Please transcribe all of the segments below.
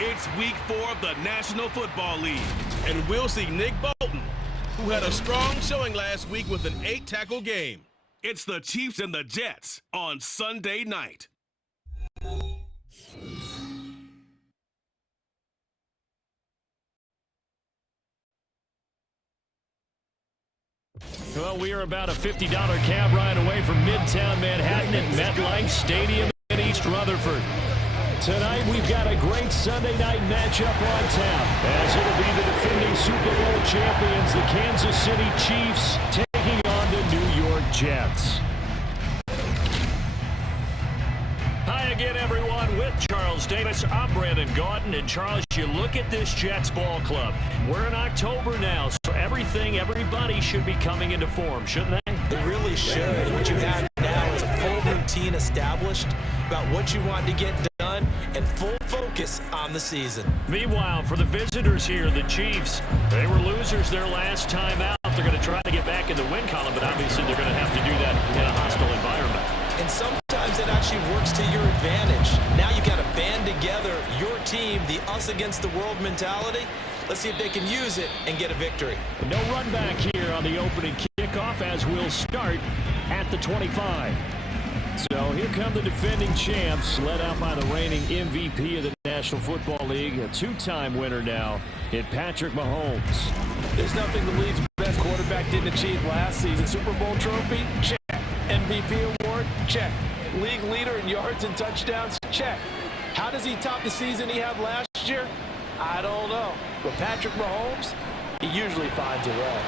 It's week 4 of the National Football League, and we'll see Nick Bolton, who had a strong showing last week with an 8-tackle game. It's the Chiefs and the Jets on Sunday night. Well, we are about a $50 cab ride away from Midtown Manhattan at MetLife Stadium in East Rutherford. Tonight, we've got a great Sunday night matchup on tap, as it'll be the defending Super Bowl champions, the Kansas City Chiefs, taking on the New York Jets. Hi again, everyone, with Charles Davis. I'm Brandon Gaudin, and Charles, you look at this Jets ball club. We're in October now, so everybody should be coming into form, shouldn't they? They really should. What you have now is a full routine established about what you want to get done and full focus on the season. Meanwhile, for the visitors here, the Chiefs, they were losers their last time out. They're going to try to get back in the win column, but obviously they're going to have to do that in a hostile environment. And sometimes it actually works to your advantage. Now you got to band together your team, the us against the world mentality. Let's see if they can use it and get a victory. No run back here on the opening kickoff, as we'll start at the 25. So here come the defending champs, led out by the reigning MVP of the National Football League, a two-time winner now in Patrick Mahomes. There's nothing the league's best quarterback didn't achieve last season. Super Bowl trophy? Check. MVP award? Check. League leader in yards and touchdowns? Check. How does he top the season he had last year? I don't know. But Patrick Mahomes, he usually finds a way.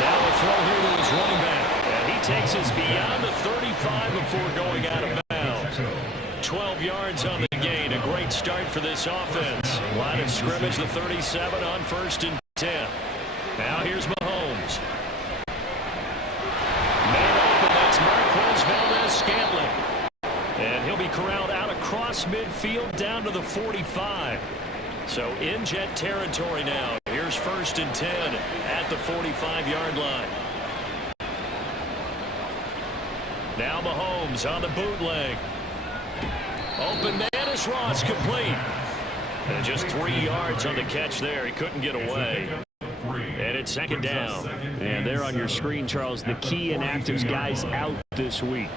Now a throw here to his running back. And he takes us beyond the 35 before going out of bounds. 12 yards on the gain. A great start for this offense. Line of scrimmage, the 37 on 1st and 10. Now here's Mahomes. Man open, that's Marquez Valdes-Scantling. And he'll be corralled out across midfield down to the 45. So in Jet territory now. Here's 1st and 10 at the 45-yard line. Now Mahomes on the bootleg. Open man is Ross, complete. And just 3 yards on the catch there. He couldn't get away. And it's 2nd down. And there on your screen, Charles, the key inactives guys out this week.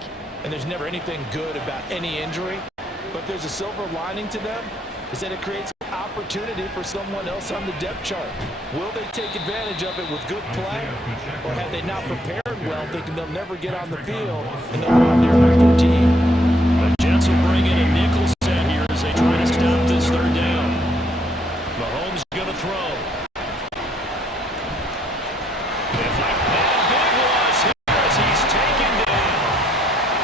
And there's never anything good about any injury, but there's a silver lining to them, is that it creates an opportunity for someone else on the depth chart. Will they take advantage of it with good play, or have they not prepared well, thinking they'll never get on the field and they'll go out there and hurt their team? The Jets will bring in a nickel set here as they try to stop this 3rd down. Mahomes going to throw. If like that big was here as he's taken down.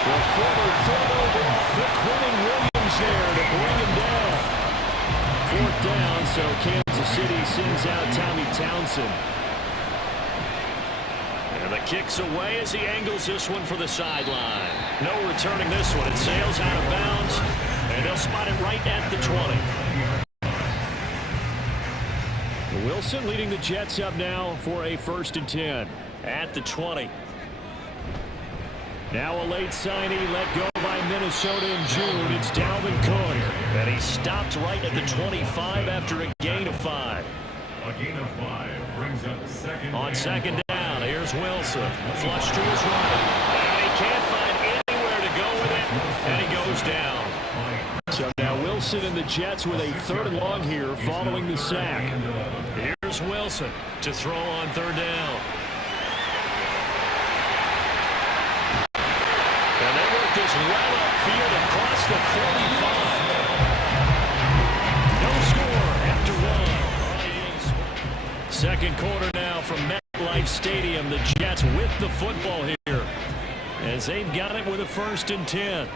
Well, former turnover, quick winning Williams there to bring him down. 4th down, so Kansas City sends out Tommy Townsend. And the kick's away as he angles this one for the sideline. No returning this one. It sails out of bounds, and they'll spot it right at the 20. Wilson leading the Jets up now for a 1st and 10 at the 20. Now a late signee let go by Minnesota in June. It's Dalvin Cook. And he stopped right at the 25 after a gain of 5. A gain of 5 brings up 2nd. On 2nd down, here's Wilson. Flush to his right. And he can't find anywhere to go with it. And he goes down. So now Wilson and the Jets with a 3rd and long here following the sack. Here's Wilson to throw on 3rd down. And they work this well upfield across the 45. No score after 1. 2nd quarter now from MetLife Stadium. The Jets with the football here as they've got it with a 1st and 10.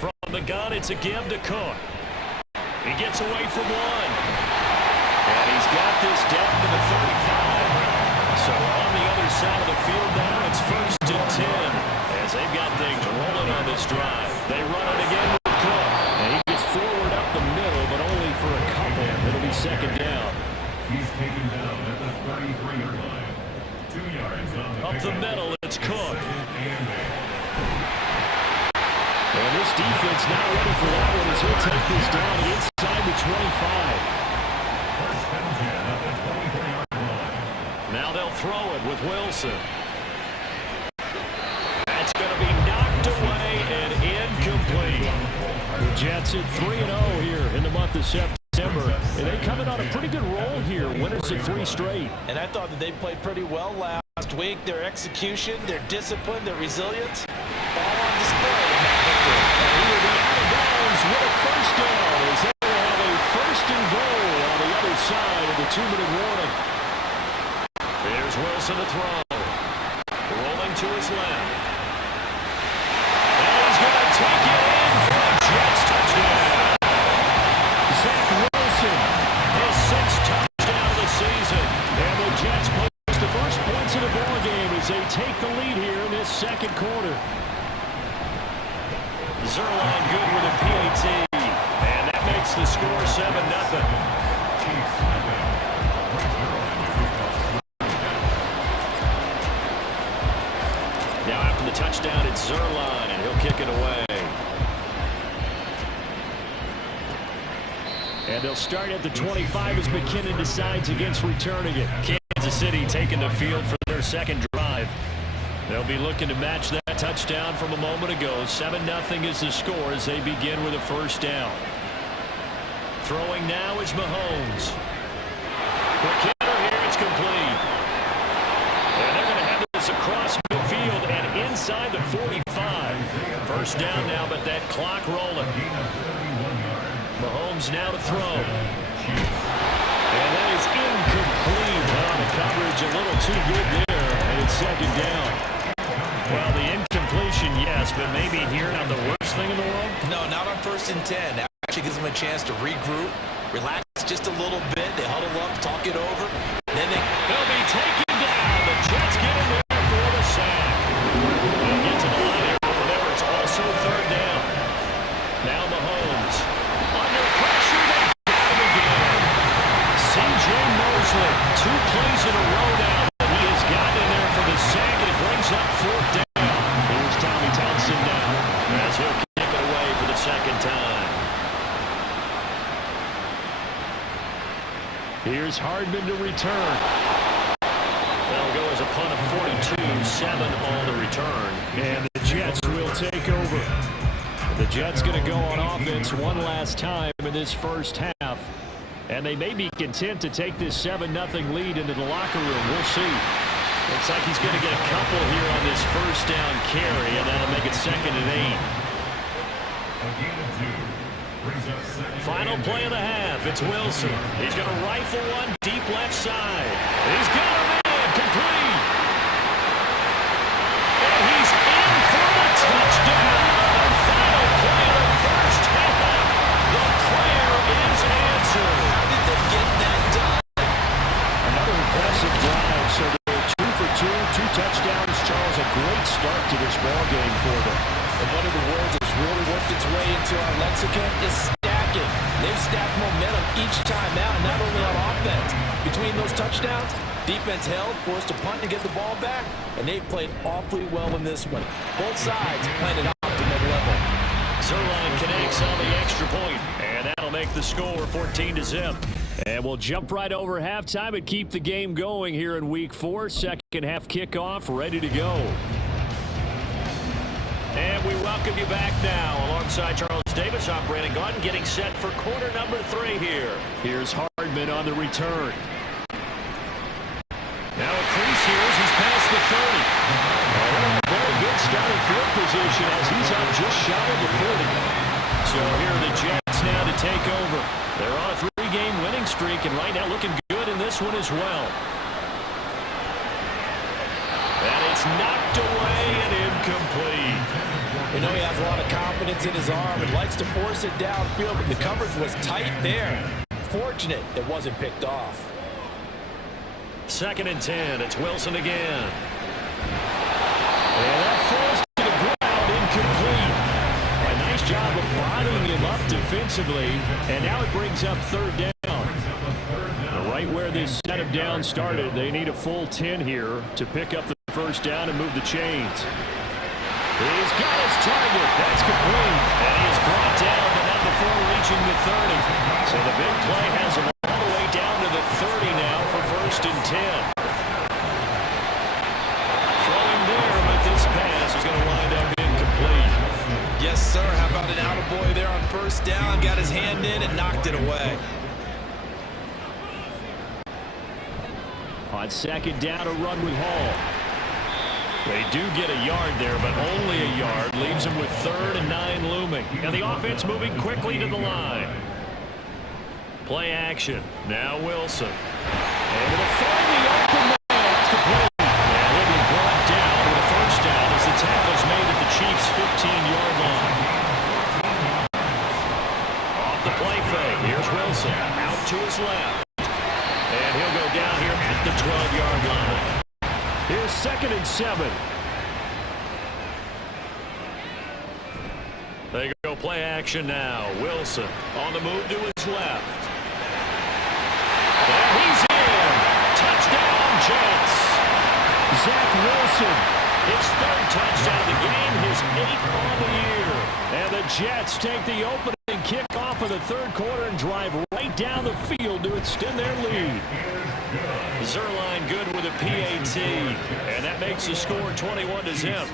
From the gun, it's a give to Cook. He gets away from one. And he's got this down to the 35. So on the other side of the field now, it's 1st and 10. As they've got things rolling on this drive. They run it again with Cook. And he gets forward up the middle, but only for a couple. It'll be 2nd down. He's taken down at the 33-yard line. 2 yards on the up the middle, it's Cook. And this defense not ready for that one as he'll take this down inside the the 25. First and 10 at the 23-yard line. Now they'll throw it with Wilson. That's going to be knocked away and incomplete. The Jets at 3-0 here in the month of September. And they come in on a pretty good roll here. Winners of 3 straight. And I thought that they played pretty well last week. Their execution, their discipline, their resilience, all on display in that victory. And he will be out of bounds with a first down as they will have a first and goal on the other side of the 2-minute warning. Here's Wilson to throw. Rolling to his left. And he's going to take it in for a Jets touchdown. Zach Wilson, his 6th touchdown of the season. And the Jets post the first points of the ball game as they take the lead here in this second quarter. Zerline good with a PAT. And that makes the score 7-0. Now after the touchdown, it's Zerline, and he'll kick it away. And they'll start at the 25 as McKinnon decides against returning it. Kansas City taking the field for their second drive. They'll be looking to match that touchdown from a moment ago. 7-0 is the score as they begin with a first down. Throwing now is Mahomes. Quick hitter here, it's complete. And they're going to have this across midfield and inside the 45. First down now, but that clock rolling. Mahomes now to throw. And that is incomplete. Well, the coverage a little too good there, and it's second down. Well, the incompletion, yes, but maybe here not the worst thing in the world? No, not on 1st and 10. That actually gives them a chance to regroup, relax just a little bit. They huddle up, talk it over. Then they'll be taken down. The Jets get in there for the sack. They'll get to the line here. Remember, it's also third down. Now Mahomes. Under pressure, they got him again. C.J. Mosley, 2 plays in a row now. He has gotten in there for the sack, and it brings up 4th down. Here's Tommy Townsend now as he'll kick it away for the second time. Here's Hardman to return. That'll go as a punt of 42-7 on the return. And the Jets will take over. The Jets going to go on offense one last time in this first half. And they may be content to take this 7-0 lead into the locker room. We'll see. Looks like he's going to get a couple here on this first down carry, and that'll make it 2nd and 8. Final play of the half. It's Wilson. He's going to rifle one deep left side. He's got him in. Complete. And he's in for the touchdown. The final play of the first half. The prayer is answered. how did they get that done? Another impressive drive. So they're 2 for 2, 2 touchdowns. Charles, a great start to this ball game for them. And one of the words that's really worked its way into our lexicon is stacking. They've stacked momentum each time out, not only on offense. Between those touchdowns, defense held, forced a punt to get the ball back, and they've played awfully well in this one. Both sides playing at optimal level. Zerline connects on the extra point, and that'll make the score 14-0. And we'll jump right over halftime and keep the game going here in Week 4. Second half kickoff ready to go. And we welcome you back now. Alongside Charles Davis, I'm Brandon Gaudin, getting set for quarter number 3 here. Here's Hardman on the return. Now a crease here as he's past the 30. Very good starting field position as he's up just shy of the 40. So here are the Jets now to take over. They're on a 3-game winning streak, and right now looking good in this one as well. And it's knocked away and incomplete. We know he has a lot of confidence in his arm and likes to force it downfield, but the coverage was tight there. Fortunate it wasn't picked off. 2nd and 10. It's Wilson again. And that falls to the ground, incomplete. A nice job of bottling him up defensively, and now it brings up 3rd down. Right where this set him down started, they need a full 10 here to pick up the first down and move the chains. He's got his target. That's complete. And he is brought down, but not before reaching the 30. So the big play has him all the way down to the 30 now for 1st and 10. Throwing there, but this pass is going to wind up incomplete. Yes, sir. How about an attaboy there on 1st down? Got his hand in and knocked it away. On 2nd down, a run with Hall. They do get a yard there, but only a yard. Leaves them with 3rd and 9 looming. And the offense moving quickly to the line. Play action. Now Wilson. Able to find the open man. That's complete. And he'll be brought down with a 1st down as the tackle's made at the Chiefs' 15-yard line. Off the play fake. Here's Wilson. Out to his left. And he'll go down here at the 12-yard line. Here's 2nd and 7. They go play action now. Wilson on the move to his left. And he's in. Touchdown, Jets. Zach Wilson, his 3rd touchdown of the game, his 8th on the year. And the Jets take the opening kickoff of the 3rd quarter and drive right down the field to extend their lead. Zuerlein good with a PAT, and that makes the score 21-0.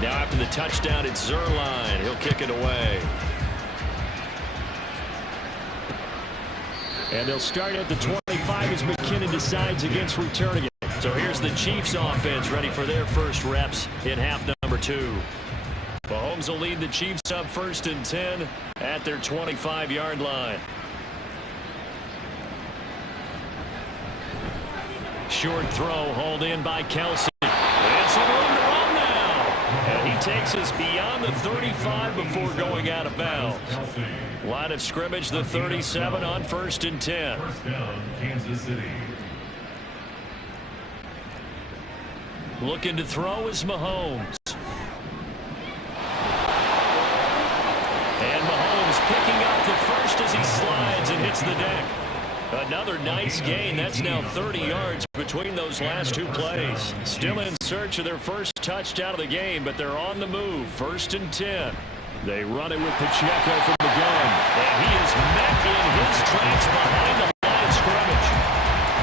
Now after the touchdown, it's Zuerlein. He'll kick it away. And they'll start at the 25 as McKinnon decides against returning it. So here's the Chiefs offense ready for their first reps in half number 2. Mahomes will lead the Chiefs up 1st and 10 at their 25-yard line. Short throw hauled in by Kelsey. And some room to run now. And he takes us beyond the 35 before going out of bounds. Line of scrimmage, the 37 on 1st and 10. 1st down, Kansas City. Looking to throw is Mahomes. And Mahomes picking up the first as he slides and hits the deck. Another nice gain. That's now 30 yards between those last 2 plays. Still in search of their first touchdown of the game, but they're on the move. 1st and 10. They run it with Pacheco from the gun. And he is met in his tracks behind the line of scrimmage.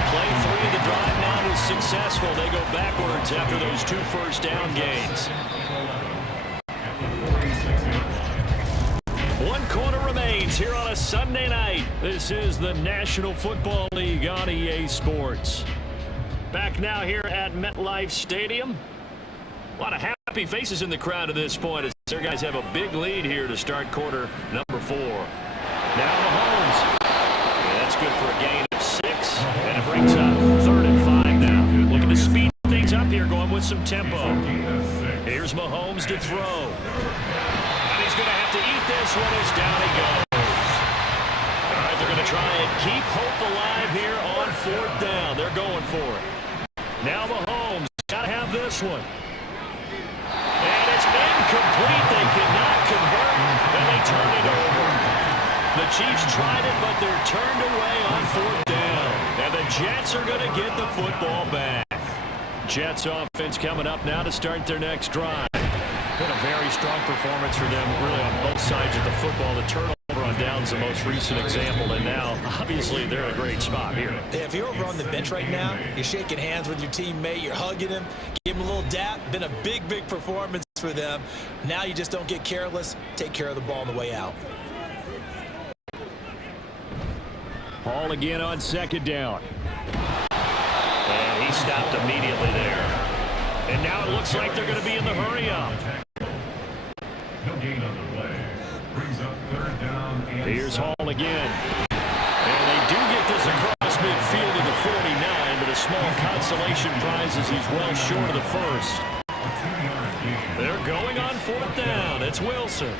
Play 3 of the drive now is successful. They go backwards after those 2 first down gains. 1 quarter remains here on a Sunday night. This is the National Football League on EA Sports. Back now here at MetLife Stadium. A lot of happy faces in the crowd at this point as their guys have a big lead here to start quarter number 4. Now Mahomes. That's good for a gain of 6. And it brings up 3rd and 5 now. Looking to speed things up here, going with some tempo. Here's Mahomes to throw. He's going to have to eat this one as down he goes. All right, they're going to try and keep hope alive here on 4th down. They're going for it. Now Mahomes got to have this one. And it's incomplete. They cannot convert, and they turn it over. The Chiefs tried it, but they're turned away on 4th down. And the Jets are going to get the football back. Jets offense coming up now to start their next drive. Been a very strong performance for them, really on both sides of the football. The turnover on downs the most recent example, and now, obviously, they're in a great spot here. Yeah, if you're over on the bench right now, you're shaking hands with your teammate, you're hugging him, give him a little dap. Been a big, big performance for them. Now you just don't get careless. Take care of the ball on the way out. Hall again on 2nd down. And he stopped immediately there. And now it looks like they're going to be in the hurry-up. No gain on the play. Brings up 3rd down and Here's Hall again. And they do get this across midfield to the 49, but a small consolation prize as he's well short of the first. They're going on 4th down. It's Wilson.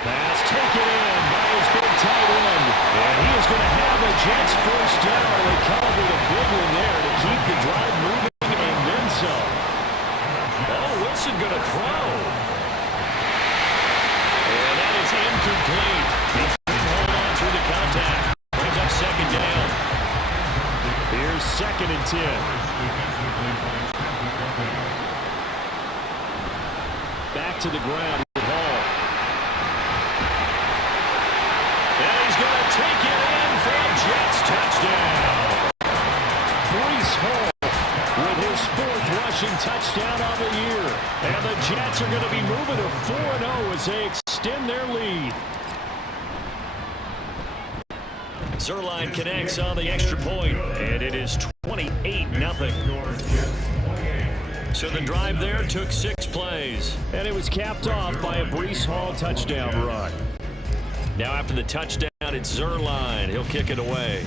Pass taken in by his big tight end. And he is going to have the Jets first down. They calibrate a big one there to keep the drive moving and then some. Oh, Wilson going to throw. And that is incomplete. He couldn't hold on through the contact. Brings up 2nd down. Here's 2nd and 10. Back to the ground with Hall. And he's going to take it in for a Jets touchdown. Breece Hall with his 4th rushing touchdown on the year. And the Jets are going to be moving to 4-0 as they extend their lead. Zuerlein connects on the extra point, and it is 28-0. So the drive there took 6 plays, and it was capped off by a Breece Hall touchdown run. Now after the touchdown, it's Zuerlein. He'll kick it away.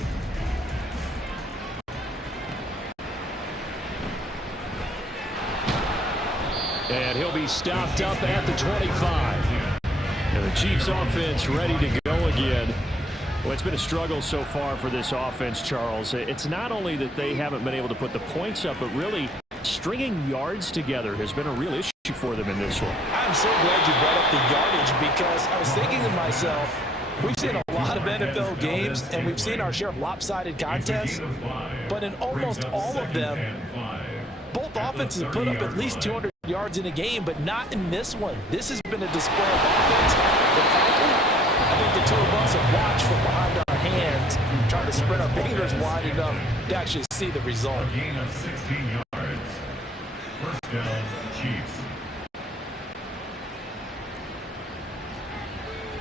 And he'll be stopped up at the 25. And the Chiefs offense ready to go again. Well, it's been a struggle so far for this offense, Charles. It's not only that they haven't been able to put the points up, but really stringing yards together has been a real issue for them in this one. I'm so glad you brought up the yardage, because I was thinking to myself, we've seen a lot of NFL games, and we've seen our share of lopsided contests, but in almost all of them, both offenses put up at least 200 yards in a game, but not in this one. This has been a display of offense. But frankly, I think the two of us have watched from behind our hands, trying to spread our fingers wide enough to actually see the result. A gain of 16 yards. First down, Chiefs.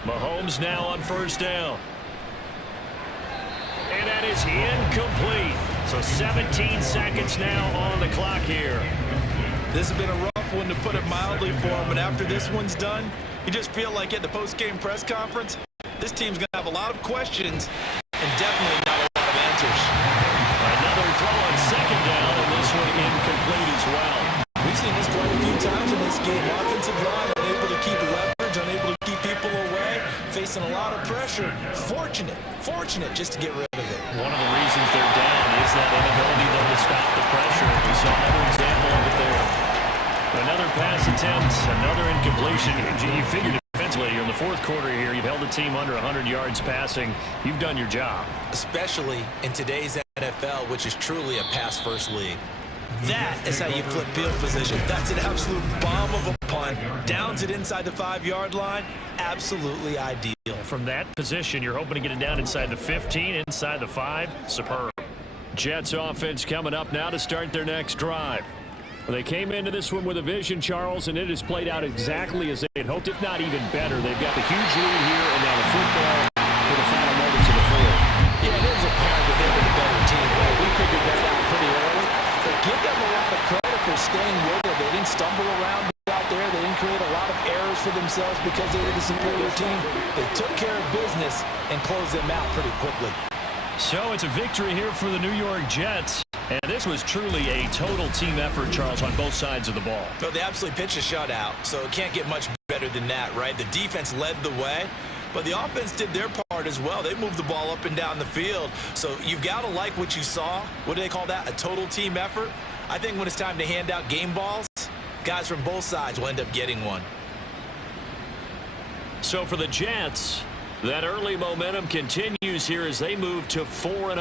Mahomes now on first down. And that is incomplete. So 17 seconds now on the clock here. This has been a rough one, to put it mildly, for him. And after this one's done, you just feel like at the post-game press conference, this team's going to have a lot of questions and definitely not a lot of answers. Another throw on second down, and this one incomplete as well. We've seen this quite a few times in this game. Offensive line unable to keep leverage, unable to keep people away, facing a lot of pressure. Fortunate just to get rid of it. One of the reasons they're down is that inability, though, to stop the pressure. We saw another example of it there. Another pass attempt, another incompletion. You figured defensively, you're in the 4th quarter here. You've held the team under 100 yards passing. You've done your job. Especially in today's NFL, which is truly a pass-first league. That is how you flip field position. That's an absolute bomb of a punt. Downs it inside the 5-yard line. Absolutely ideal. From that position, you're hoping to get it down inside the 15, inside the 5. Superb. Jets offense coming up now to start their next drive. They came into this one with a vision, Charles, and it has played out exactly as they had hoped, if not even better. They've got the huge lead here, and now the football for the final moments of the 4th. Yeah, it was apparent that they were the better team, right? We figured that out pretty early. But give them a lot of credit for staying with it. They didn't stumble around out there. They didn't create a lot of errors for themselves because they were the superior team. They took care of business and closed them out pretty quickly. So it's a victory here for the New York Jets. And this was truly a total team effort, Charles, on both sides of the ball. No, they absolutely pitched a shutout, so it can't get much better than that, right? The defense led the way, but the offense did their part as well. They moved the ball up and down the field. So you've got to like what you saw. What do they call that? A total team effort? I think when it's time to hand out game balls, guys from both sides will end up getting one. So for the Jets, that early momentum continues here as they move to 4-0.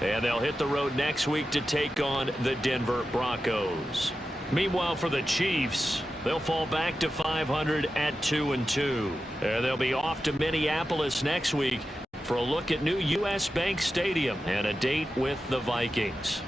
And they'll hit the road next week to take on the Denver Broncos. Meanwhile, for the Chiefs, they'll fall back to 500 at 2-2. And they'll be off to Minneapolis next week for a look at new U.S. Bank Stadium and a date with the Vikings.